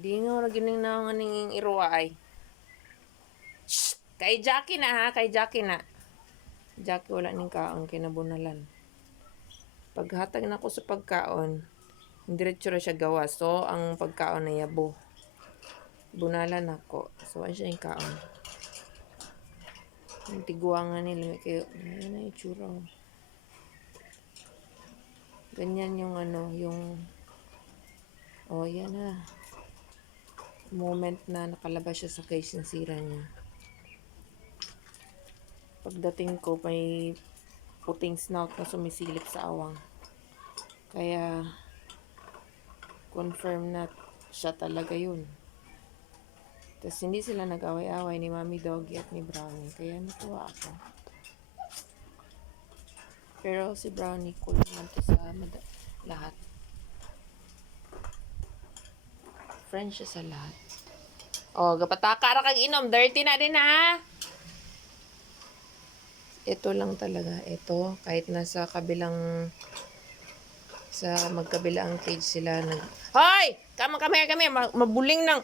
Di nga ora gining na nga ning iruwa ay. Shh! Kay Jackie na ha, kay Jackie na. Jackie wala ning kaon kinabunalan. Paghatag na ko sa pagkaon, diretso ra siya gawa. So, ang pagkaon na yabo. Bunalan ako. So, ay siya yung kaon. Yung tiguangan nila. Kayo, ayan na yung tsura. Ganyan yung ano, yung... Oh, yan na. Moment na nakalabas siya sa case ng sira niya. Pagdating ko, may puting snout na sumisilip sa awang. Kaya, confirm na siya talaga yun. Tapos hindi sila nag-away-away ni Mami Doggy at ni Brownie. Kaya natuwa ako. Pero si Brownie cool naman to sa lahat. Friend siya sa lahat. Oh, gapataka ra kag inom. Dirty na din ha. Ito lang talaga. Ito, kahit nasa kabilang sa magkabilang cage sila nag... Hoy! Kama kami, mabuling nang...